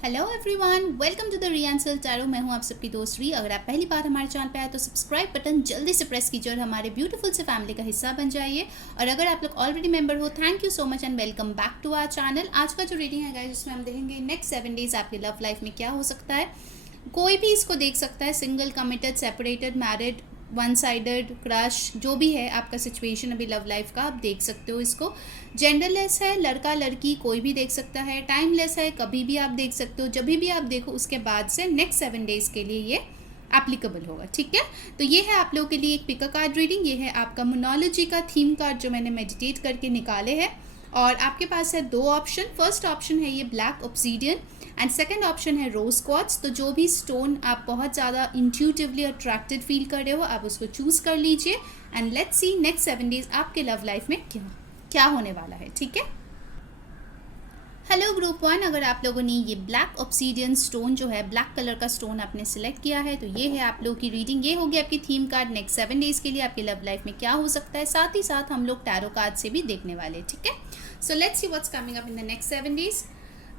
Hello everyone, welcome to the रियांसल tarot. मैं हूं आप सबकी दोस्त री। अगर आप पहली बार हमारे चैनल पे आए तो सब्सक्राइब बटन जल्दी से प्रेस कीजिए और हमारे ब्यूटीफुल से फैमिली का हिस्सा बन जाइए। और अगर आप लोग ऑलरेडी मेंबर हो, thank you so much and welcome back to our channel. आज का जो रीडिंग है गाइस, उसमें हम देखेंगे नेक्स्ट 7 डेज आपकी लव लाइफ में क्या हो सकता है। कोई भी इसको देख सकता है, single, committed, separated, married, one sided, crush, जो भी है आपका सिचुएशन अभी लव लाइफ का, आप देख सकते हो इसको। जेंडरलेस है, लड़का लड़की कोई भी देख सकता है। टाइमलेस है, कभी भी आप देख सकते हो, जब भी आप देखो उसके बाद से नेक्स्ट 7 डेज के लिए ये एप्लीकेबल होगा। ठीक है, तो ये है आप लोगों के लिए एक पिका कार्ड रीडिंग। ये है आपका मोनोलॉजी का थीम कार्ड जो मैंने मेडिटेट करके निकाले हैं। और आपके पास है दो ऑप्शन। फर्स्ट ऑप्शन है ये black obsidian and second option है रोज क्वार्ट्ज। तो जो भी स्टोन आप बहुत ज़्यादा इंट्यूटिवली अट्रैक्टेड फील कर रहे हो, आप उसको चूज़ कर लीजिए। And let's see next 7 days आपके लव लाइफ में क्या होने वाला है। ठीक है, हेलो ग्रुप 1, अगर आप लोगों ने ये ब्लैक ऑब्सीडियन स्टोन जो है, ब्लैक कलर का स्टोन आपने सिलेक्ट किया है, तो ये है आप लोगों की रीडिंग। ये होगी आपकी थीम कार्ड नेक्स्ट 7 डेज के लिए आपकी लव लाइफ में क्या हो सकता है। साथ ही साथ हम लोग टैरो कार्ड से भी देखने वाले। ठीक है, so let's see what's coming up in the next 7 days.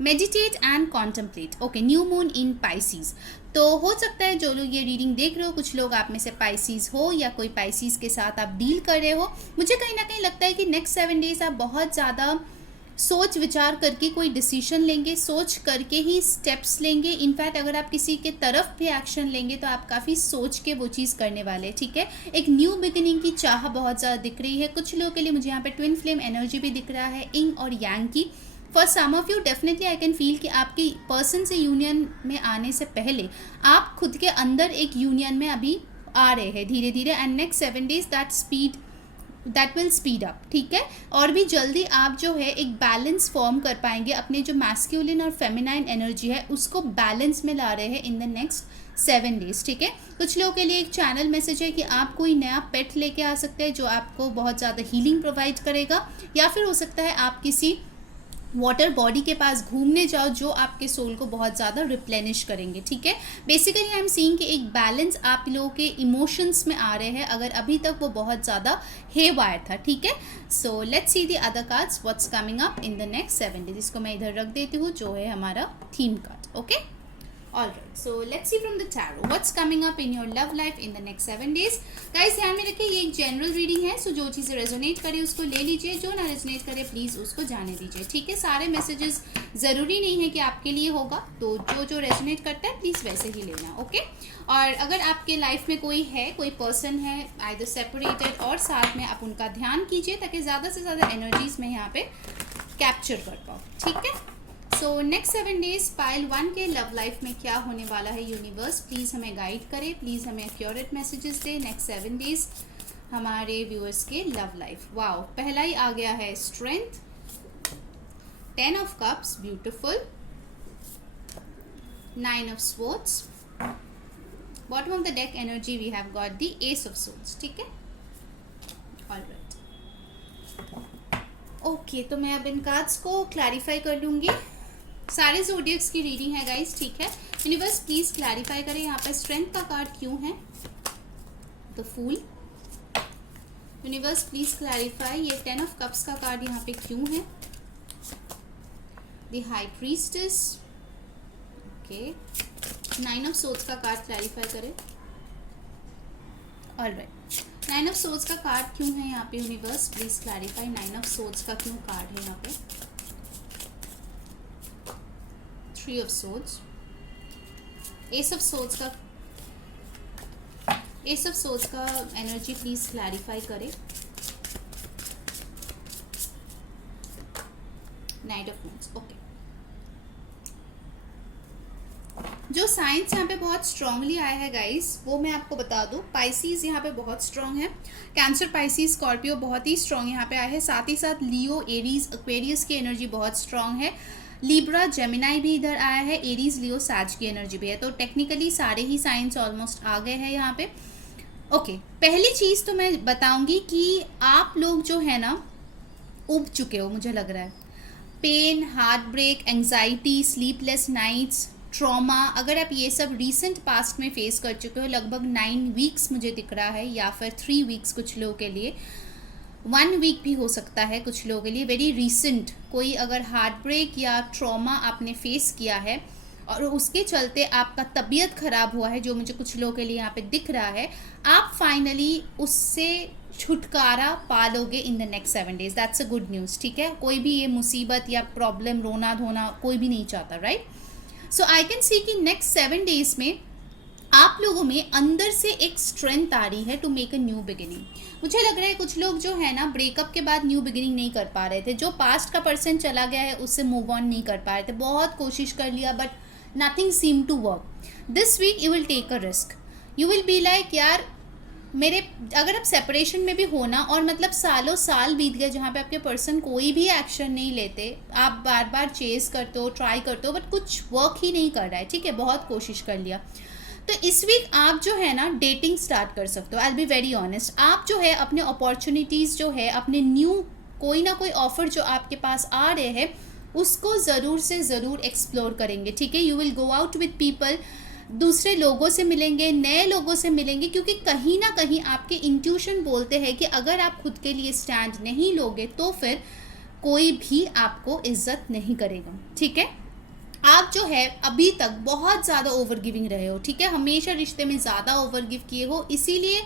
Meditate and contemplate. Okay, new moon in Pisces. तो हो सकता है जो लोग ये रीडिंग देख रहे हो, कुछ लोग आप में से पाइसीज हो या कोई पाइसीज के साथ आप डील कर रहे हो। मुझे कहीं ना कहीं लगता है कि नेक्स्ट 7 डेज आप बहुत ज़्यादा सोच विचार करके कोई डिसीजन लेंगे, सोच करके ही स्टेप्स लेंगे। इनफैक्ट अगर आप किसी के तरफ भी एक्शन लेंगे तो आप काफ़ी सोच के वो चीज़ करने वाले। ठीक है, एक न्यू बिगिनिंग की चाह बहुत ज़्यादा दिख रही है। कुछ लोगों के लिए मुझे यहाँ पे ट्विन फ्लेम एनर्जी भी दिख रहा है, इंग और यांग की। For some of you definitely I can feel कि आपकी पर्सन से यूनियन में आने से पहले आप खुद के अंदर एक यूनियन में अभी आ रहे हैं धीरे धीरे। And next 7 days that will speed up. ठीक है, और भी जल्दी आप जो है एक बैलेंस फॉर्म कर पाएंगे। अपने जो मैस्कुलिन और फेमिनाइन एनर्जी है उसको बैलेंस में ला रहे हैं इन द नेक्स्ट 7 डेज। ठीक है, कुछ लोगों के लिए एक चैनल मैसेज है कि आप कोई नया पेट लेके आ सकते हैं जो आपको बहुत ज़्यादा हीलिंग प्रोवाइड करेगा, या फिर हो सकता है आप किसी वाटर बॉडी के पास घूमने जाओ जो आपके सोल को बहुत ज़्यादा रिप्लेनिश करेंगे। ठीक है, बेसिकली आई एम सीइंग कि एक बैलेंस आप लोगों के इमोशंस में आ रहे हैं, अगर अभी तक वो बहुत ज़्यादा हेवायर था। ठीक है, so let's see the other cards what's coming up in the next 7 days. इसको मैं इधर रख देती हूँ, जो है हमारा theme card. Okay, Alright, so let's see from the tarot what's coming up in your love life in the next 7 days. Guys, ध्यान में रखिए ये एक जनरल रीडिंग है, सो जो चीज़ें रेजोनेट करे उसको ले लीजिए, जो ना रेजोनेट करे प्लीज़ उसको जाने दीजिए। ठीक है, सारे मैसेजेस ज़रूरी नहीं है कि आपके लिए होगा, तो जो जो रेजोनेट करता है प्लीज़ वैसे ही लेना। ओके, और अगर आपके लाइफ में कोई है, कोई पर्सन है आइदर सेपरेटेड, और साथ में आप उनका ध्यान कीजिए ताकि ज़्यादा से ज़्यादा एनर्जीज में यहाँ पे कैप्चर कर पाओ। ठीक है, सो नेक्स्ट 7 डेज पाइल 1 के लव लाइफ में क्या होने वाला है। यूनिवर्स प्लीज़ हमें गाइड करे, प्लीज़ हमें एक्यूरेट मैसेजेस दे नेक्स्ट 7 डेज हमारे व्यूअर्स के लव लाइफ। वाओ, पहला ही आ गया है strength, 10 of cups, beautiful, 9 of swords, bottom of the deck energy we have got the ace of swords. ठीक है, ऑलराइट, ओके, तो मैं अब इन कार्ड्स को क्लैरिफाई कर लूँगी। सारे ज़ोडियक्स की रीडिंग है गाइस। ठीक है, यूनिवर्स प्लीज़ क्लैरिफाई करें यहाँ पे स्ट्रेंथ का कार्ड क्यों है, the fool. Universe please clarify ये 10 ऑफ कप्स का कार्ड यहाँ पे क्यों है, the high priestess. Okay, 9 of swords का कार्ड क्लैरिफाई करें। ऑलराइट, 9 ऑफ सोर्ड्स का कार्ड क्यों है यहाँ पे, universe please clarify 9 of swords का क्यों कार्ड है यहाँ पे। 3 of swords, S of swords का एनर्जी प्लीज क्लैरिफाई करें। Night of moons. ओके, जो साइंस यहाँ पे बहुत स्ट्रांगली आया है गाइस, वो मैं आपको बता दूं। पाइसीज यहाँ पे बहुत स्ट्रांग है, कैंसर, पाइसीज, स्कॉर्पियो बहुत ही स्ट्रांग यहाँ पे आया है। साथ ही साथ लियो, एरीज, एक्वेरियस की एनर्जी बहुत स्ट्रांग है। लिब्रा, जेमिनाई भी इधर आया है, एरीज, लियो, सैज की एनर्जी भी है। तो टेक्निकली सारे ही साइंस ऑलमोस्ट आ गए हैं यहाँ पे। ओके, पहली चीज़ तो मैं बताऊंगी कि आप लोग जो है ना उब चुके हो, मुझे लग रहा है। Pain, heartbreak, anxiety, sleepless nights, trauma, अगर आप ये सब रीसेंट पास्ट में फेस कर चुके हो, लगभग 9 वीक्स मुझे दिख रहा है, या फिर 3 वीक्स कुछ लोगों के लिए, 1 वीक भी हो सकता है कुछ लोगों के लिए। वेरी रीसेंट कोई अगर हार्ट ब्रेक या ट्रॉमा आपने फेस किया है, और उसके चलते आपका तबीयत खराब हुआ है, जो मुझे कुछ लोगों के लिए यहाँ पे दिख रहा है, आप फाइनली उससे छुटकारा पालोगे in the next 7 days। That's a good news, ठीक है। कोई भी ये मुसीबत या प्रॉब्लम, रोना धोना कोई भी नहीं चाहता, right. So I can see कि नेक्स्ट 7 days में आप लोगों में अंदर से एक स्ट्रेंथ आ रही है to make a new beginning. मुझे लग रहा है कुछ लोग जो है ना, ब्रेकअप के बाद न्यू बिगिनिंग नहीं कर पा रहे थे, जो पास्ट का पर्सन चला गया है उससे मूव ऑन नहीं कर पा रहे थे, बहुत कोशिश कर लिया but nothing seem to work. This week you will take a risk. You will be like यार मेरे, अगर आप सेपरेशन में भी हो ना, और मतलब सालों साल बीत गए जहाँ पे आपके पर्सन कोई भी एक्शन नहीं लेते, आप बार बार चेस करते हो, ट्राई करते हो, बट कुछ वर्क ही नहीं कर रहा है, ठीक है, बहुत कोशिश कर लिया, तो इस वीक आप जो है ना डेटिंग स्टार्ट कर सकते हो। आई बी वेरी ऑनेस्ट, आप जो है अपने अपॉर्चुनिटीज़ जो है, अपने न्यू कोई ना कोई ऑफर जो आपके पास आ रहे हैं उसको ज़रूर से ज़रूर एक्सप्लोर करेंगे, ठीक है। You will go out with people, दूसरे लोगों से मिलेंगे, नए लोगों से मिलेंगे, क्योंकि कहीं ना कहीं आपके इंट्यूशन बोलते हैं कि अगर आप खुद के लिए स्टैंड नहीं लोगे तो फिर कोई भी आपको इज्जत नहीं करेगा, ठीक है। आप जो है अभी तक बहुत ज़्यादा ओवर गिविंग रहे हो, ठीक है, हमेशा रिश्ते में ज़्यादा ओवर गिव किए हो, इसीलिए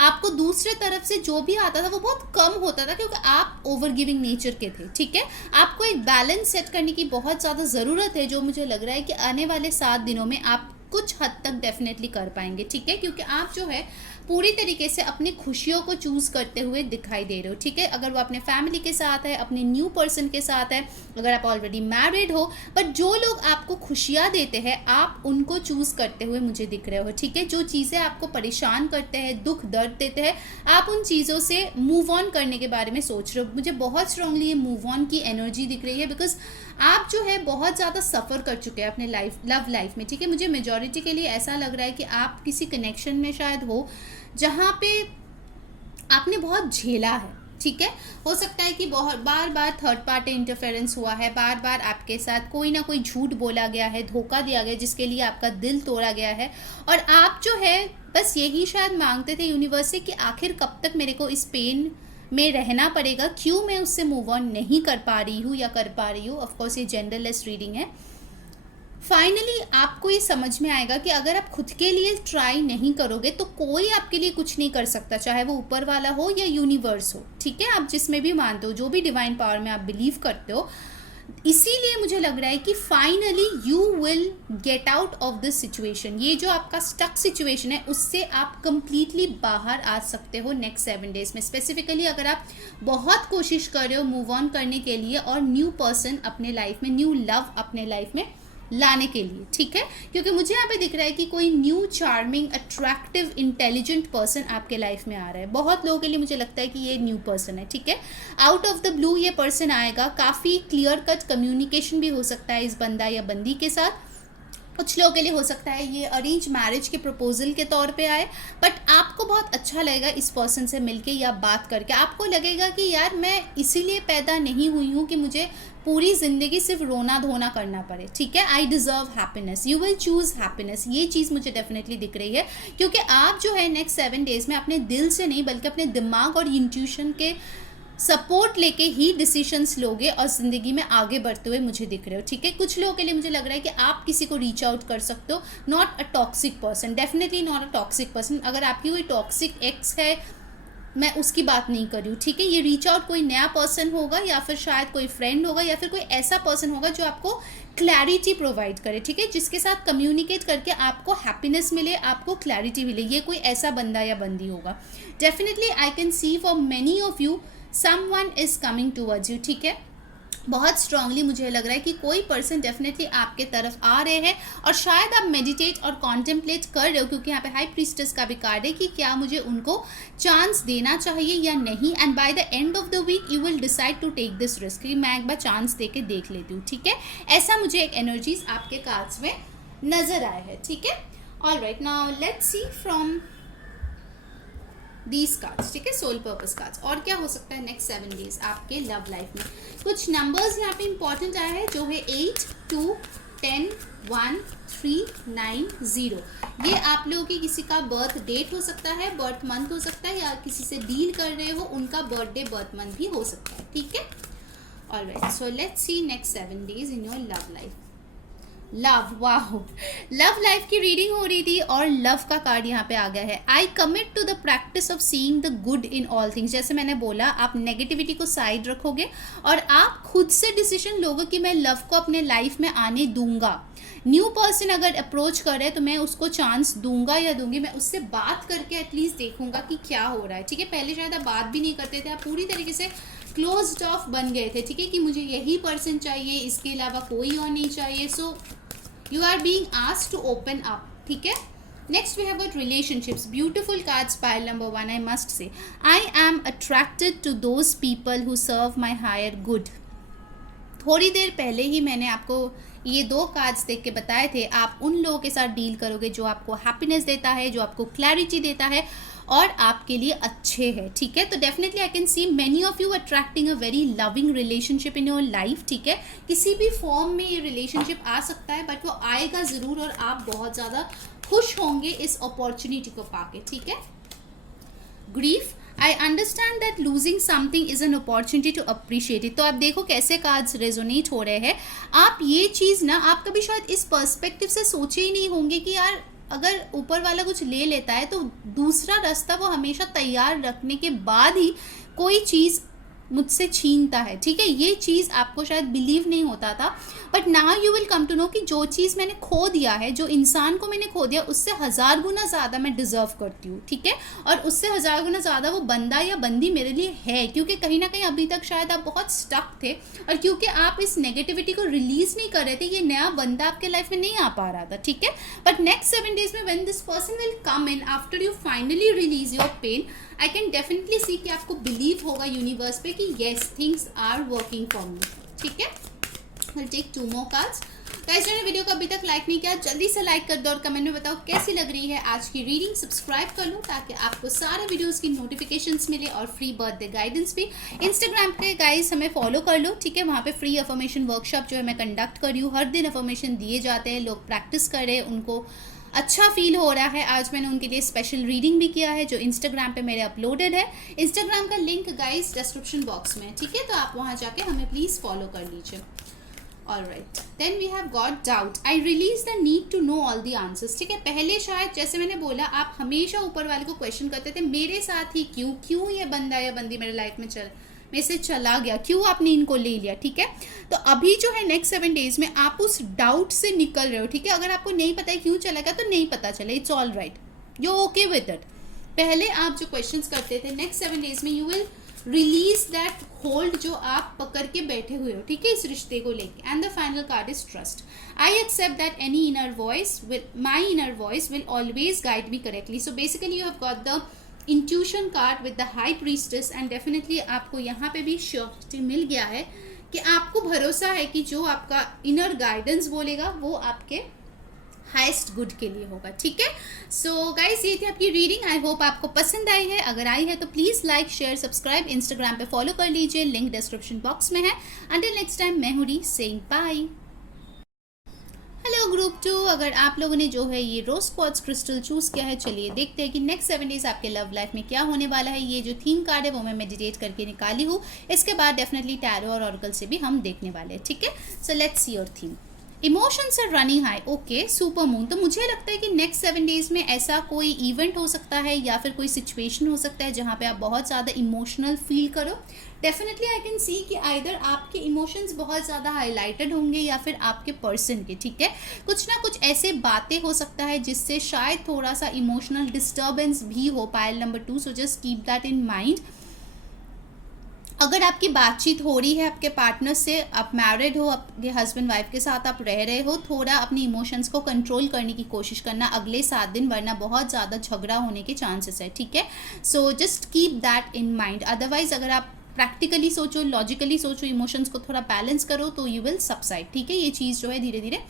आपको दूसरे तरफ से जो भी आता था वो बहुत कम होता था, क्योंकि आप ओवर गिविंग नेचर के थे, ठीक है। आपको एक बैलेंस सेट करने की बहुत ज़्यादा ज़रूरत है, जो मुझे लग रहा है कि आने वाले 7 दिनों में आप कुछ हद तक डेफिनेटली कर पाएंगे, ठीक है, क्योंकि आप जो है पूरी तरीके से अपनी खुशियों को चूज़ करते हुए दिखाई दे रहे हो, ठीक है। अगर वो अपने फैमिली के साथ है, अपने न्यू पर्सन के साथ है, अगर आप ऑलरेडी मैरिड हो, बट जो लोग आपको खुशियाँ देते हैं आप उनको चूज़ करते हुए मुझे दिख रहे हो, ठीक है। जो चीज़ें आपको परेशान करते हैं, दुख दर्द देते हैं, आप उन चीज़ों से मूव ऑन करने के बारे में सोच रहे हो। मुझे बहुत स्ट्रांगली ये मूव ऑन की एनर्जी दिख रही है, बिकॉज आप जो है बहुत ज़्यादा सफ़र कर चुके हैं अपने लव लाइफ में, ठीक है। मुझे मेजॉरिटी के लिए ऐसा लग रहा है कि आप किसी कनेक्शन में शायद हो जहाँ पे आपने बहुत झेला है, ठीक है। हो सकता है कि बहुत बार बार थर्ड पार्टी इंटरफेरेंस हुआ है, बार बार आपके साथ कोई ना कोई झूठ बोला गया है, धोखा दिया गया, जिसके लिए आपका दिल तोड़ा गया है, और आप जो है बस यही शायद मांगते थे यूनिवर्स से कि आखिर कब तक मेरे को इस पेन में रहना पड़ेगा, क्यों मैं उससे मूव ऑन नहीं कर पा रही हूँ या कर पा रही हूँ। ऑफकोर्स ये जेंडरलेस रीडिंग है। फाइनली आपको ये समझ में आएगा कि अगर आप खुद के लिए ट्राई नहीं करोगे तो कोई आपके लिए कुछ नहीं कर सकता, चाहे वो ऊपर वाला हो या यूनिवर्स हो, ठीक है। आप जिसमें भी मानते हो, जो भी डिवाइन पावर में आप बिलीव करते हो, इसीलिए मुझे लग रहा है कि finally you will get out of this situation. ये जो आपका स्टक सिचुएशन है उससे आप कंप्लीटली बाहर आ सकते हो नेक्स्ट 7 days में। स्पेसिफिकली अगर आप बहुत कोशिश कर रहे हो मूव ऑन करने के लिए और न्यू पर्सन अपने लाइफ में, न्यू लव अपने लाइफ में लाने के लिए, ठीक है। क्योंकि मुझे यहाँ पे दिख रहा है कि कोई new charming attractive intelligent person आपके लाइफ में आ रहा है। बहुत लोगों के लिए मुझे लगता है कि ये न्यू पर्सन है, ठीक है। आउट ऑफ द ब्लू ये पर्सन आएगा, काफ़ी क्लियर कट कम्युनिकेशन भी हो सकता है इस बंदा या बंदी के साथ। कुछ लोगों के लिए हो सकता है ये अरेंज मैरिज के प्रपोजल के तौर पे आए, बट आपको बहुत अच्छा लगेगा इस पर्सन से मिलके या बात करके। आपको लगेगा कि यार मैं इसीलिए पैदा नहीं हुई हूँ कि मुझे पूरी ज़िंदगी सिर्फ रोना धोना करना पड़े, ठीक है। I deserve happiness, you will choose happiness. ये चीज़ मुझे डेफिनेटली दिख रही है, क्योंकि आप जो है नेक्स्ट 7 days में अपने दिल से नहीं बल्कि अपने दिमाग और इंट्यूशन के सपोर्ट लेके ही डिसीजंस लोगे और ज़िंदगी में आगे बढ़ते हुए मुझे दिख रहे हो, ठीक है। कुछ लोगों के लिए मुझे लग रहा है कि आप किसी को रीच आउट कर सकते हो, not a toxic person, definitely not a toxic person. अगर आपकी कोई टॉक्सिक एक्स है, मैं उसकी बात नहीं कर रही हूँ, ठीक है। ये रीच आउट कोई नया पर्सन होगा या फिर शायद कोई फ्रेंड होगा या फिर कोई ऐसा पर्सन होगा जो आपको क्लैरिटी प्रोवाइड करे, ठीक है, जिसके साथ कम्युनिकेट करके आपको हैप्पीनेस मिले, आपको क्लैरिटी मिले। ये कोई ऐसा बंदा या बंदी होगा। Definitely I can see for many of you someone is coming towards you, ठीक है। बहुत स्ट्रांगली मुझे लग रहा है कि कोई पर्सन डेफिनेटली आपके तरफ आ रहे हैं, और शायद आप मेडिटेट और कॉन्टेम्पलेट कर रहे हो, क्योंकि यहाँ पे हाई प्रीस्टेस का भी कार्ड है कि क्या मुझे उनको चांस देना चाहिए या नहीं। And by the end of the week you will decide to take this risk, कि मैं एक बार चांस दे के देख लेती हूँ, ठीक है। ऐसा मुझे एक एनर्जीज आपके कार्ड्स में नजर आए हैं, ठीक है। Alright, now let's see from these cards, ठीक है, सोल पर्पस कार्ड्स। और क्या हो सकता है नेक्स्ट 7 days आपके लव लाइफ में। कुछ नंबर्स यहाँ पे इंपॉर्टेंट आया है, जो है 8, 2, 10, 1, 3, 9, 0। ये आप लोगों की किसी का बर्थ डेट हो सकता है, बर्थ मंथ हो सकता है, या किसी से डील कर रहे हो उनका बर्थडे बर्थ मंथ भी हो सकता है, ठीक है। Alright, so let's C next 7 days in your love life. Love, वाह, लव लाइफ की रीडिंग हो रही थी और लव का कार्ड यहाँ पे आ गया है। I commit to the practice of seeing the good in all things. जैसे मैंने बोला, आप नेगेटिविटी को साइड रखोगे और आप खुद से डिसीजन लोगे कि मैं लव को अपने लाइफ में आने दूंगा। न्यू पर्सन अगर अप्रोच करे तो मैं उसको चांस दूंगा या दूंगी, मैं उससे बात करके एटलीस्ट देखूंगा कि क्या हो रहा है, ठीक है। पहले शायद आप बात भी नहीं करते थे, आप पूरी तरीके से क्लोज्ड ऑफ बन गए थे, ठीक है, कि मुझे यही पर्सन चाहिए, इसके अलावा कोई और नहीं चाहिए। सो you are being asked to open up, ठीक है। next we have got relationships, beautiful cards, pile number 1. I must say, I am attracted to those people who serve my higher good. थोड़ी देर पहले ही मैंने आपको ये 2 कार्ड्स देख के बताए थे, आप उन लोगों के साथ डील करोगे जो आपको हैप्पीनेस देता है, जो आपको क्लैरिटी देता है और आपके लिए अच्छे हैं, ठीक है। तो definitely I can see many of you attracting a very loving relationship in your life, ठीक है। किसी भी फॉर्म में ये रिलेशनशिप आ सकता है, बट वो आएगा ज़रूर और आप बहुत ज़्यादा खुश होंगे इस अपॉर्चुनिटी को पाके, ठीक है। Grief, I understand that losing something is an opportunity to appreciate it. तो आप देखो कैसे कार्ड्स रेजोनेट हो रहे हैं। आप ये चीज़ ना, आप कभी शायद इस पर्सपेक्टिव से सोचे ही नहीं होंगे कि यार अगर ऊपर वाला कुछ ले लेता है तो दूसरा रास्ता वो हमेशा तैयार रखने के बाद ही कोई चीज़ मुझसे छीनता है, ठीक है। ये चीज़ आपको शायद बिलीव नहीं होता था, but now you will come to know कि जो चीज़ मैंने खो दिया है, जो इंसान को मैंने खो दिया, उससे 1000 गुना ज़्यादा मैं डिज़र्व करती हूँ, ठीक है। और उससे 1000 गुना ज़्यादा वो बंदा या बंदी मेरे लिए है, क्योंकि कहीं ना कहीं अभी तक शायद आप बहुत स्टक थे और क्योंकि आप इस नेगेटिविटी को रिलीज़ नहीं कर रहे थे, ये नया बंदा आपके लाइफ में नहीं आ पा रहा था, ठीक है। बट नेक्स्ट 7 days में when this person will come in after you finally release your pain, I can definitely see कि आपको बिलीव होगा यूनिवर्स पे कि yes things are working for me, ठीक है। I'll take 2 more cards. Guys, जिन्होंने video को अभी तक लाइक नहीं किया जल्दी से लाइक कर दो और कमेंट में बताओ कैसी लग रही है आज की रीडिंग। सब्सक्राइब कर लो ताकि आपको सारे वीडियोस की नोटिफिकेशंस मिले और फ्री बर्थडे गाइडेंस भी। इंस्टाग्राम पे गाइस हमें फॉलो कर लो, ठीक है। वहाँ पे फ्री अफर्मेशन वर्कशॉप जो है मैं कंडक्ट कर रही हूँ। हर दिन अफर्मेशन दिए जाते हैं, लोग प्रैक्टिस करें, उनको अच्छा फील हो रहा है। आज मैंने उनके लिए स्पेशल रीडिंग भी किया है जो इंस्टाग्राम पे मेरे अपलोडेड है। इंस्टाग्राम का लिंक गाइस डिस्क्रिप्शन बॉक्स में, ठीक है। तो आप वहाँ जाके हमें प्लीज़ फॉलो कर लीजिए। Alright, then we have got doubt. I release the need to know all the answers. ठीक है, पहले शायद जैसे मैंने बोला आप हमेशा ऊपर वाले को क्वेश्चन करते थे, मेरे साथ ही क्यों ये बंदा या बंदी मेरे लाइफ में मेरे से चला गया, क्यों आपने इनको ले लिया, ठीक है। तो अभी जो है नेक्स्ट 7 days में आप उस डाउट से निकल रहे हो, ठीक है। अगर आपको नहीं पता है क्यों चला गया तो नहीं पता चले, it's all right, you okay with it. पहले आप जो क्वेश्चंस करते थे, नेक्स्ट 7 days में you will release that hold जो आप पकड़ के बैठे हुए हो, ठीक है, इस रिश्ते को लेके। And the final card is trust. I accept that any inner voice my inner voice will always guide me correctly. So basically you have got the intuition card with the high priestess and definitely आपको यहाँ पे भी surety मिल गया है कि आपको भरोसा है कि जो आपका इनर गाइडेंस बोलेगा वो आपके हाइस्ट गुड के लिए होगा, ठीक है। सो गाइस, ये थी आपकी रीडिंग। आई होप आपको पसंद आई है। अगर आई है तो please like share subscribe, Instagram पे फॉलो कर लीजिए, लिंक डिस्क्रिप्शन बॉक्स में है। अंटिल नेक्स्ट टाइम, मैं हूँ री सेइंग बाय। हेलो ग्रुप 2, अगर आप लोगों ने जो है ये रोज क्वार्ट्ज क्रिस्टल चूज़ किया है, चलिए देखते हैं कि नेक्स्ट 7 days आपके लव लाइफ में क्या होने वाला है। ये जो थीम कार्ड है वो मैं मेडिटेट करके निकाली हूँ। इसके बाद डेफिनेटली टैरो और ऑरेकल से भी हम देखने वाले हैं, ठीक है। So let's see your theme. Emotions are running high, okay, super moon. तो मुझे लगता है कि नेक्स्ट 7 days में ऐसा कोई इवेंट हो सकता है या फिर कोई सिचुएशन हो सकता है जहाँ पे आप बहुत ज़्यादा इमोशनल फील करो। डेफिनेटली आई कैन सी कि आइदर आपके इमोशंस बहुत ज़्यादा हाईलाइटेड होंगे या फिर आपके पर्सन के, ठीक है। कुछ ना कुछ ऐसे बातें हो सकता है जिससे शायद थोड़ा सा इमोशनल डिस्टर्बेंस भी हो, pile number 2। So just keep that in mind. अगर आपकी बातचीत हो रही है आपके पार्टनर से, आप मैरिड हो, आपके हस्बैंड वाइफ के साथ आप रह रहे हो, थोड़ा अपनी इमोशंस को कंट्रोल करने की कोशिश करना अगले 7 दिन, वरना बहुत ज़्यादा झगड़ा होने के चांसेस है, ठीक है। So just keep that in mind. Otherwise अगर आप प्रैक्टिकली सोचो, लॉजिकली सोचो, इमोशंस को थोड़ा बैलेंस करो तो यू विल सबसाइड, ठीक है। ये चीज़ जो है धीरे धीरे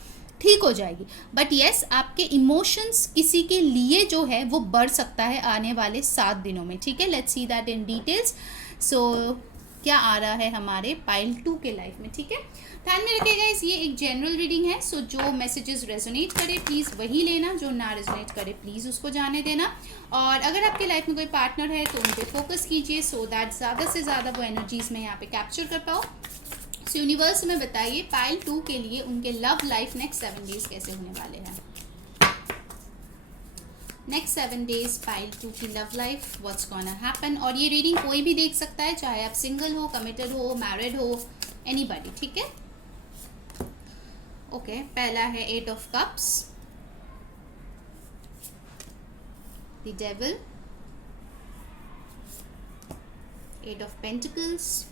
ठीक हो जाएगी। बट येस, आपके इमोशंस किसी के लिए जो है वो बढ़ सकता है आने वाले 7 दिनों में, ठीक है। Let's see that in details. So क्या आ रहा है हमारे पाइल 2 के लाइफ में, ठीक है। ध्यान में रखिएगा इस ये एक जनरल रीडिंग है। सो जो मैसेजेस रेजोनेट करे प्लीज़ वही लेना, जो ना रेजोनेट करे प्लीज़ उसको जाने देना। और अगर आपके लाइफ में कोई पार्टनर है तो उन पर फोकस कीजिए सो दैट ज़्यादा से ज़्यादा वो एनर्जीज़ में यहाँ पे कैप्चर कर पाओ। सो यूनिवर्स में बताइए पाइल 2 के लिए उनके लव लाइफ नेक्स्ट 7 डेज कैसे होने वाले हैं। नेक्स्ट 7 डेज पाइल 2 की love life what's gonna happen. और ये रीडिंग कोई भी देख सकता है, चाहे आप सिंगल हो, कमिटेड हो, मैरिड हो, एनीबॉडी, ठीक है। ओके, पहला है 8 of cups, the devil, 8 of pentacles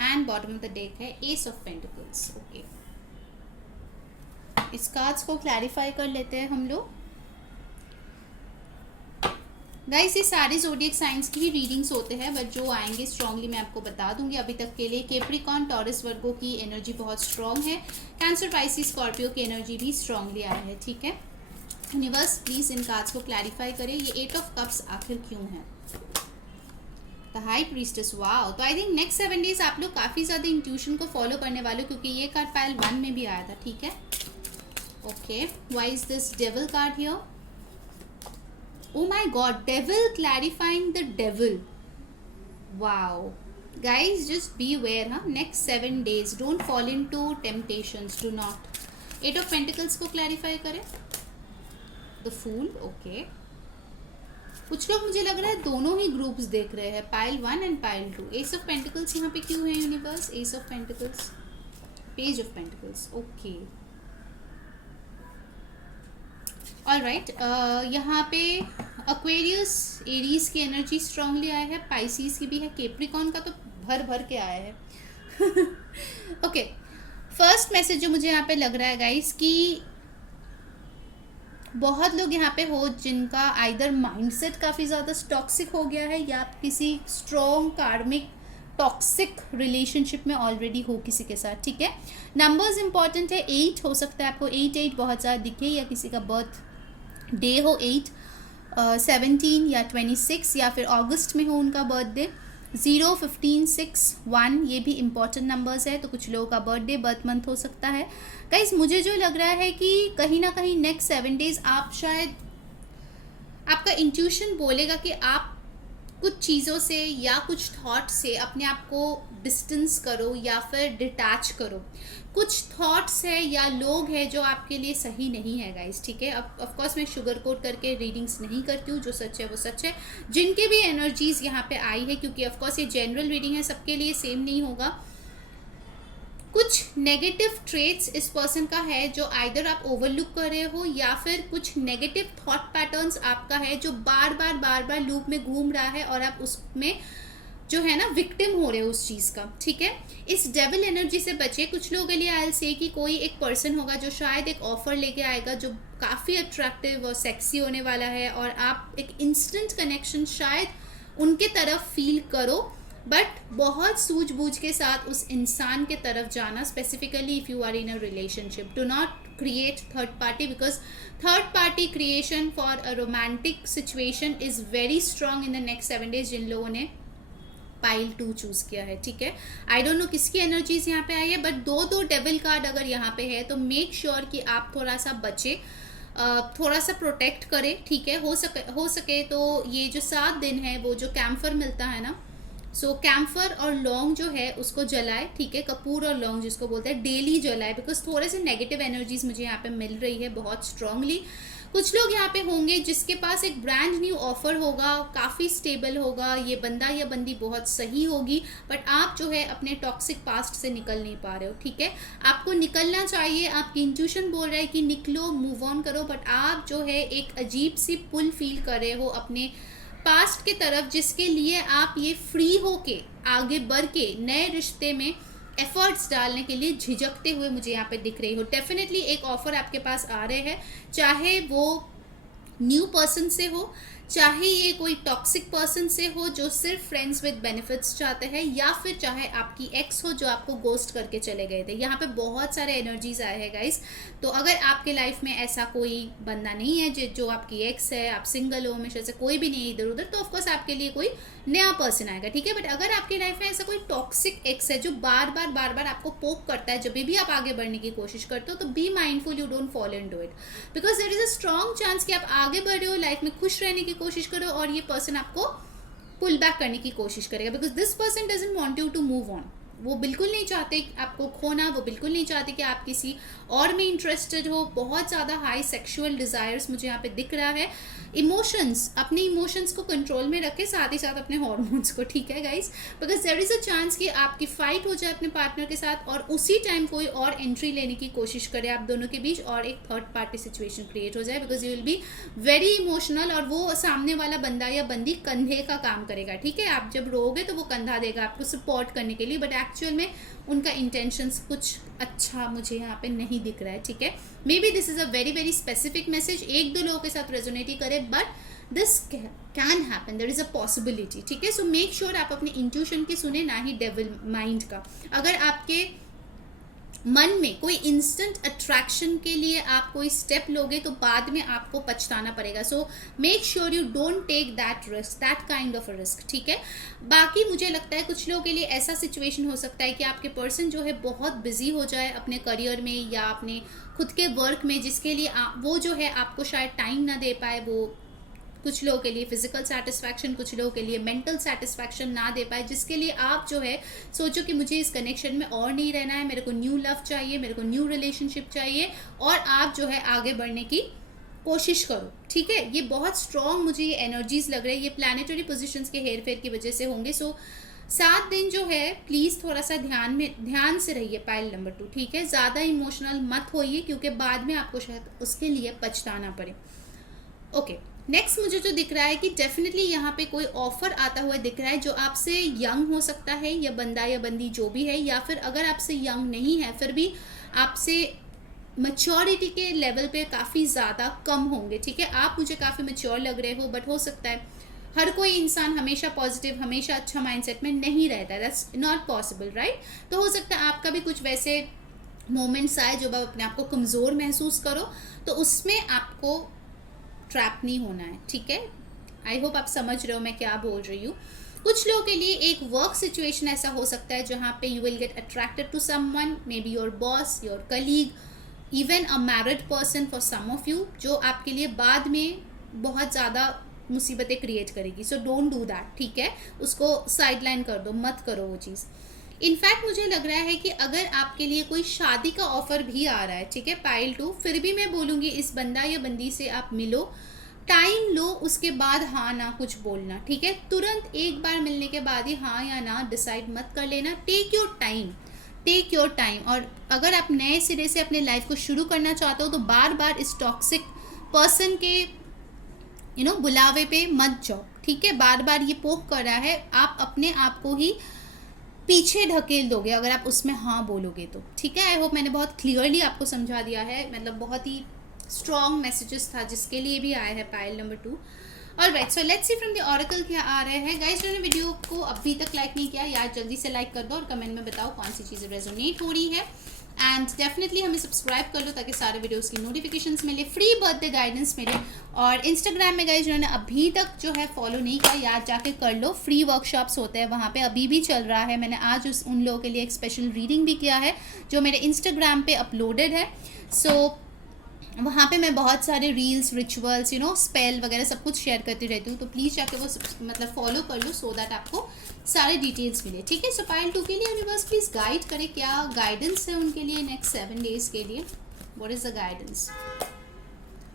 and bottom of the deck है एस ऑफ पेंटिकल्स। ओके, इस कार्ड्स को क्लैरिफाई कर लेते हैं हम लोग। गाइस ये सारे ज़ोडिएक साइंस की ही रीडिंग्स होते हैं, बट जो आएंगे स्ट्रांगली मैं आपको बता दूंगी। अभी तक के लिए कैप्रिकॉर्न, टॉरस, वर्गो की एनर्जी बहुत स्ट्रांग है। कैंसर, पाइसिस, स्कॉर्पियो की एनर्जी भी स्ट्रांगली आया है, ठीक है। यूनिवर्स प्लीज़ इन कार्ड्स को क्लैरिफाई करें, ये 8 ऑफ कप्स आखिर क्यों है। The high priestess, wow. तो आई थिंक नेक्स्ट 7 डेज आप लोग काफ़ी ज़्यादा इंट्यूशन को फॉलो करने वाले हो, क्योंकि ये कार्ड पाइल 1 में भी आया था, ठीक है। Okay, why is this devil card here. Oh my god, devil clarifying the devil. Wow. Guys, just beware, huh? Next 7 days. Don't fall into temptations. Do not. 8 of Pentacles को clarify करें. The Fool. Okay. कुछ लोग मुझे लग रहा है दोनों ही groups देख रहे हैं, pile 1 and pile 2. Ace of Pentacles यहाँ पे क्यों है universe? Ace of Pentacles. Page of Pentacles. Okay. All right, यहाँ पे एक्वेरियस, एरीज की एनर्जी स्ट्रांगली आया है, पाइसिस की भी है, कैप्रिकॉर्न का तो भर भर के आया है। ओके, फर्स्ट मैसेज जो मुझे यहाँ पे लग रहा है गाइस कि बहुत लोग यहाँ पे हो जिनका आइदर माइंडसेट काफ़ी ज़्यादा टॉक्सिक हो गया है, या किसी स्ट्रॉन्ग कार्मिक टॉक्सिक रिलेशनशिप में ऑलरेडी हो किसी के साथ, ठीक है। नंबर्स इंपॉर्टेंट है, 8 हो सकता है आपको 8 बहुत ज़्यादा दिखे, या किसी का बर्थ डे हो 8, 17 या 26, या फिर अगस्त में हो उनका बर्थडे। 0, 15, 6, 1 ये भी इम्पॉर्टेंट नंबर्स है, तो कुछ लोगों का बर्थडे, बर्थ मंथ हो सकता है। गाइस मुझे जो लग रहा है कि कहीं ना कहीं नेक्स्ट 7 डेज आप शायद, आपका इंट्यूशन बोलेगा कि आप कुछ चीज़ों से या कुछ थॉट से अपने आप को डिस्टेंस करो या फिर डिटैच करो। कुछ थॉट्स है या लोग हैं जो आपके लिए सही नहीं है गाइस, ठीक है। अब ऑफ कोर्स मैं शुगर कोट करके रीडिंग्स नहीं करती हूँ, जो सच है वो सच है। जिनके भी एनर्जीज यहाँ पे आई है, क्योंकि ऑफ कोर्स ये जनरल रीडिंग है, सबके लिए सेम नहीं होगा। कुछ नेगेटिव ट्रेट्स इस पर्सन का है जो आइदर आप ओवरलुक कर रहे हो, या फिर कुछ नेगेटिव थॉट पैटर्न्स आपका है जो बार बार लूप में घूम रहा है, और आप उसमें जो है ना विक्टिम हो रहे हो उस चीज़ का, ठीक है। इस डेविल एनर्जी से बचे। कुछ लोगों के लिए आई विल से कि कोई एक पर्सन होगा जो शायद एक ऑफर लेके आएगा जो काफ़ी अट्रैक्टिव और सेक्सी होने वाला है, और आप एक इंस्टेंट कनेक्शन शायद उनके तरफ फील करो, बट बहुत सूझबूझ के साथ उस इंसान के तरफ जाना। Specifically if you are in a relationship, do not create third party, because third party creation for a romantic situation is very strong in the next 7 days जिन लोगों ने पाइल 2 चूज किया है, ठीक है। आई डोंट नो किसकी energies यहाँ पे आई है, बट दो डेविल कार्ड अगर यहाँ पे है तो मेक श्योर कि आप थोड़ा सा बचे, थोड़ा सा प्रोटेक्ट करें, ठीक है। हो सके तो ये जो 7 दिन है वो जो कैम्फर मिलता है ना, सो कैम्फर और लौंग जो है उसको जलाए, ठीक है। कपूर और लौंग जिसको बोलते हैं डेली जलाए, बिकॉज थोड़े से नेगेटिव एनर्जीज मुझे यहाँ पे मिल रही है बहुत स्ट्रांगली। कुछ लोग यहाँ पे होंगे जिसके पास एक ब्रांड न्यू ऑफर होगा, काफ़ी स्टेबल होगा, ये बंदा या बंदी बहुत सही होगी, बट आप जो है अपने टॉक्सिक पास्ट से निकल नहीं पा रहे हो, ठीक है। आपको निकलना चाहिए, आपकी इंट्यूशन बोल रहा है कि निकलो, मूव ऑन करो, बट आप जो है एक अजीब सी पुल फील कर रहे हो अपने पास्ट की तरफ, जिसके लिए आप ये फ्री होके आगे बढ़ के नए रिश्ते में एफर्ट्स डालने के लिए झिझकते हुए मुझे यहाँ पे दिख रही हो। डेफिनेटली एक ऑफर आपके पास आ रहे हैं, चाहे वो न्यू पर्सन से हो, चाहे ये कोई टॉक्सिक पर्सन से हो जो सिर्फ फ्रेंड्स विद बेनिफिट्स चाहते हैं, या फिर चाहे आपकी एक्स हो जो आपको गोस्ट करके चले गए थे। यहाँ पे बहुत सारे एनर्जीज आए हैं गाइस। तो अगर आपके लाइफ में ऐसा कोई बंदा नहीं है जो आपकी एक्स है, आप सिंगल हो, हमेशा से कोई भी नहीं है इधर उधर, तो ऑफकोर्स आपके लिए कोई नया पर्सन आएगा, ठीक है। बट अगर आपकी लाइफ में ऐसा कोई टॉक्सिक एक्स है जो बार बार आपको पोक करता है जब भी आप आगे बढ़ने की कोशिश करते हो, तो be mindful, you don't fall into it, because there is a strong chance कि आप आगे बढ़ रहे हो, लाइफ में खुश रहने की कोशिश करो, और ये पर्सन आपको पुल बैक करने की कोशिश करेगा, because this person doesn't want you to move on, वो बिल्कुल नहीं चाहते आपको खोना, वो बिल्कुल नहीं चाहते कि आप किसी और में इंटरेस्टेड हो। बहुत ज़्यादा हाई सेक्सुअल डिज़ायर्स मुझे यहाँ पे दिख रहा है। इमोशंस, अपने इमोशंस को कंट्रोल में रखें, साथ ही साथ अपने हॉर्मोन्स को, ठीक है guys, because there is a chance कि आपकी फाइट हो जाए अपने पार्टनर के साथ और उसी टाइम कोई और एंट्री लेने की कोशिश करे आप दोनों के बीच और एक थर्ड पार्टी सिचुएशन क्रिएट हो जाए, because you will be very emotional और वो सामने वाला बंदा या बंदी कंधे का काम करेगा, ठीक है। आप जब रोगे तो वो कंधा देगा आपको सपोर्ट करने के लिए, बट एक्चुअल में उनका इंटेंशंस कुछ अच्छा मुझे यहाँ पे नहीं दिख रहा है, ठीक है। Maybe this is a very very specific message, एक दो लोगों के साथ रेजोनेट ही करे, but this can happen, there is a possibility, ठीक है। सो मेक श्योर आप अपने इंट्यूशन की सुने, ना ही डेविल माइंड का। अगर आपके मन में कोई इंस्टेंट अट्रैक्शन के लिए आप कोई स्टेप लोगे तो बाद में आपको पछताना पड़ेगा। So make sure you don't take that risk, that kind of a risk, ठीक है। बाकी मुझे लगता है कुछ लोगों के लिए ऐसा सिचुएशन हो सकता है कि आपके पर्सन जो है बहुत बिजी हो जाए अपने करियर में या अपने खुद के वर्क में, जिसके लिए वो जो है आपको शायद टाइम ना दे पाए। वो कुछ लोगों के लिए फिजिकल सेटिस्फैक्शन, कुछ लोगों के लिए मेंटल सेटिस्फैक्शन ना दे पाए, जिसके लिए आप जो है सोचो कि मुझे इस कनेक्शन में और नहीं रहना है, मेरे को न्यू लव चाहिए, मेरे को न्यू रिलेशनशिप चाहिए, और आप जो है आगे बढ़ने की कोशिश करो, ठीक है। ये बहुत स्ट्रॉन्ग मुझे ये एनर्जीज लग रही है, ये प्लानिटरी पोजिशंस के हेर फेर की वजह से होंगे। सो 7 दिन जो है प्लीज़ थोड़ा सा ध्यान से रहिए पाइल नंबर 2, ठीक है। ज़्यादा इमोशनल मत होइए क्योंकि बाद में आपको शायद उसके लिए पछताना पड़े। ओके, नेक्स्ट मुझे जो दिख रहा है कि डेफिनेटली यहाँ पे कोई ऑफर आता हुआ दिख रहा है जो आपसे यंग हो सकता है, या बंदा या बंदी जो भी है, या फिर अगर आपसे यंग नहीं है फिर भी आपसे मैच्योरिटी के लेवल पे काफ़ी ज़्यादा कम होंगे, ठीक है। आप मुझे काफ़ी मैच्योर लग रहे हो, बट हो सकता है हर कोई इंसान हमेशा पॉजिटिव, हमेशा अच्छा माइंडसेट में नहीं रहता है, दैट्स नॉट पॉसिबल, राइट। तो हो सकता है आपका भी कुछ वैसे मोमेंट्स आए जब आप अपने आप को कमज़ोर महसूस करो, तो उसमें आपको ट्रैप नहीं होना है, ठीक है। आई होप आप समझ रहे हो मैं क्या बोल रही हूँ। कुछ लोगों के लिए एक वर्क सिचुएशन ऐसा हो सकता है जहाँ पे you will get attracted to someone, maybe your boss, your colleague, even a married person for some of you, जो आपके लिए बाद में बहुत ज़्यादा मुसीबतें क्रिएट करेगी। सो डोंट डू दैट, ठीक है। उसको साइडलाइन कर दो, मत करो वो चीज़। इनफैक्ट मुझे लग रहा है कि अगर आपके लिए कोई शादी का ऑफर भी आ रहा है, ठीक है, पाइल 2, फिर भी मैं बोलूँगी इस बंदा या बंदी से आप मिलो, टाइम लो, उसके बाद हाँ ना कुछ बोलना, ठीक है। तुरंत एक बार मिलने के बाद ही हाँ या ना डिसाइड मत कर लेना, take your time, take your time. और अगर आप नए सिरे से अपने लाइफ को शुरू करना चाहते हो तो बार बार इस टॉक्सिक पर्सन के बुलावे पे मत जाओ, ठीक है। बार बार ये पोक कर रहा है, आप अपने आप को ही पीछे ढकेल दोगे अगर आप उसमें हाँ बोलोगे तो, ठीक है। आई होप मैंने बहुत क्लियरली आपको समझा दिया है, मतलब बहुत ही स्ट्रॉन्ग मैसेजेस था जिसके लिए भी आया है pile number 2। Alright, so let's C from the oracle क्या आ रहे हैं। गाइस, जिन्होंने वीडियो को अभी तक लाइक नहीं किया यार जल्दी से लाइक कर दो और कमेंट में बताओ कौन सी चीज़ें रेजोनेट हो रही है, एंड डेफिनेटली हमें सब्सक्राइब कर लो ताकि सारे वीडियोस की नोटिफिकेशंस मिले, फ्री बर्थडे गाइडेंस मिले। और इंस्टाग्राम में गाइस जिन्होंने अभी तक जो है फॉलो नहीं किया यार जाके कर लो, फ्री वर्कशॉप्स होते हैं वहाँ पे, अभी भी चल रहा है। मैंने आज उन लोगों के लिए एक स्पेशल रीडिंग भी किया है जो मेरे इंस्टाग्राम पे अपलोडेड है। सो वहाँ पे मैं बहुत सारे रील्स, रिचुअल्स, स्पेल वगैरह सब कुछ शेयर करती रहती हूँ, तो प्लीज़ जाके वो मतलब फॉलो कर लो सो दैट आपको सारे डिटेल्स मिले, ठीक है। सो पाइल 2 के लिए अभी बस प्लीज़ गाइड करें, क्या गाइडेंस है उनके लिए नेक्स्ट 7 डेज के लिए, what is the guidance.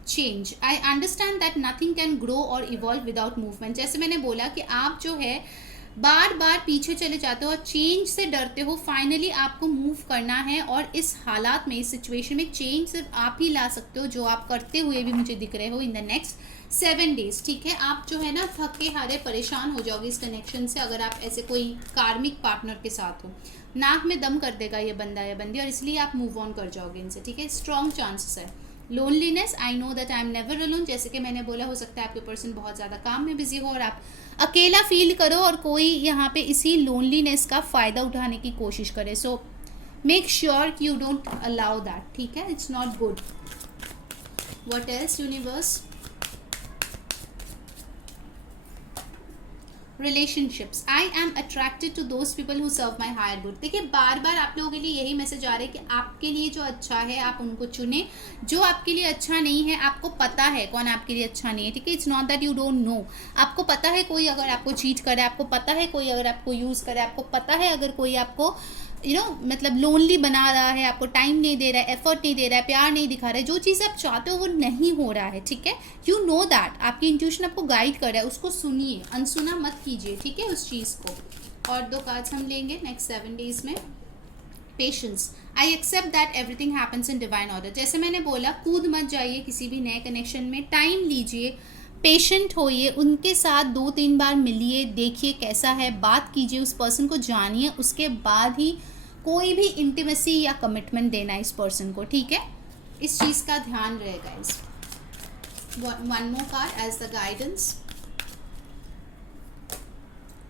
Change, I understand that nothing can grow और इवॉल्व विदाउट मूवमेंट। जैसे मैंने बोला कि आप जो है बार बार पीछे चले जाते हो और चेंज से डरते हो, फाइनली आपको मूव करना है। और इस हालात में, इस सिचुएशन में चेंज सिर्फ आप ही ला सकते हो, जो आप करते हुए भी मुझे दिख रहे हो इन द नेक्स्ट 7 डेज, ठीक है। आप जो है ना थके हारे परेशान हो जाओगे इस कनेक्शन से अगर आप ऐसे कोई कार्मिक पार्टनर के साथ हो। नाक में दम कर देगा ये बंदा या बंदी, और इसलिए आप मूव ऑन कर जाओगे इनसे, ठीक है। स्ट्रॉन्ग चांसेस है। Loneliness, I know that I am never alone, जैसे कि मैंने बोला हो सकता है आपके पर्सन बहुत ज़्यादा काम में बिजी हो और आप अकेला फील करो और कोई यहाँ पे इसी लोनलीनेस का फ़ायदा उठाने की कोशिश करे। सो मेक श्योर कि यू डोंट अलाउ दैट, ठीक है, it's not good. What else universe. Relationships, I am attracted to those people who serve my higher good. देखिए बार बार आप लोगों के लिए यही मैसेज आ रहा है कि आपके लिए जो अच्छा है आप उनको चुने, जो आपके लिए अच्छा नहीं है आपको पता है कौन आपके लिए अच्छा नहीं है, ठीक है। It's not that you don't know, आपको पता है कोई अगर आपको चीट करे, आपको पता है कोई अगर आपको यूज़ करे, आपको पता है अगर कोई आपको मतलब लोनली बना रहा है, आपको टाइम नहीं दे रहा है, एफर्ट नहीं दे रहा है, प्यार नहीं दिखा रहा है, जो चीज़ आप चाहते हो वो नहीं हो रहा है, ठीक है। यू नो दैट, आपकी इंट्यूशन आपको गाइड कर रहा है, उसको सुनिए, अनसुना मत कीजिए, ठीक है उस चीज़ को। और 2 कार्ड्स हम लेंगे नेक्स्ट 7 डेज में। Patience, I accept that everything happens in divine order. जैसे मैंने बोला, कूद मत जाइए किसी भी नए कनेक्शन में, टाइम लीजिए, पेशेंट होइए, उनके साथ 2-3 बार मिलिए, देखिए कैसा है, बात कीजिए, उस पर्सन को जानिए, उसके बाद ही कोई भी इंटीमेसी या कमिटमेंट देना है इस पर्सन को, ठीक है। इस चीज़ का ध्यान रहेगा। इस one more card as the guidance,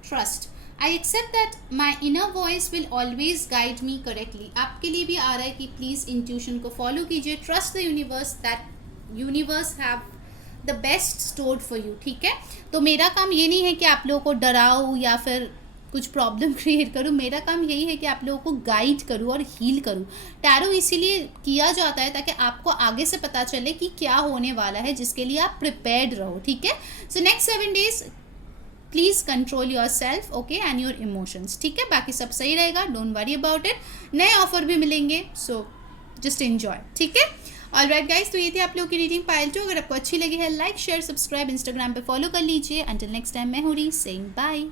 trust, I accept that my inner voice will always guide me correctly. आपके लिए भी आ रहा है कि प्लीज़ इंट्यूशन को फॉलो कीजिए, trust the universe, that universe have the best stored for you, ठीक है। तो मेरा काम ये नहीं है कि आप लोगों को डराऊँ या फिर कुछ प्रॉब्लम क्रिएट करूँ, मेरा काम यही है कि आप लोगों को गाइड करूँ और हील करूँ। टैरो इसीलिए किया जाता है ताकि आपको आगे से पता चले कि क्या होने वाला है, जिसके लिए आप प्रिपेयर्ड रहो, ठीक है। So next 7 days please control your self, okay, and your emotions, ठीक है। बाकी सब सही रहेगा, डोंट वरी अबाउट इट। नए ऑफर भी मिलेंगे, सो जस्ट एन्जॉय, ठीक है। ऑलराइट गाइस, तो ये थी आप लोगों की रीडिंग पाइल 2। अगर आपको अच्छी लगी है लाइक शेयर सब्सक्राइब, इंस्टाग्राम पे फॉलो कर लीजिए। अंटिल नेक्स्ट टाइम, मैं हूँ री सेइंग बाय।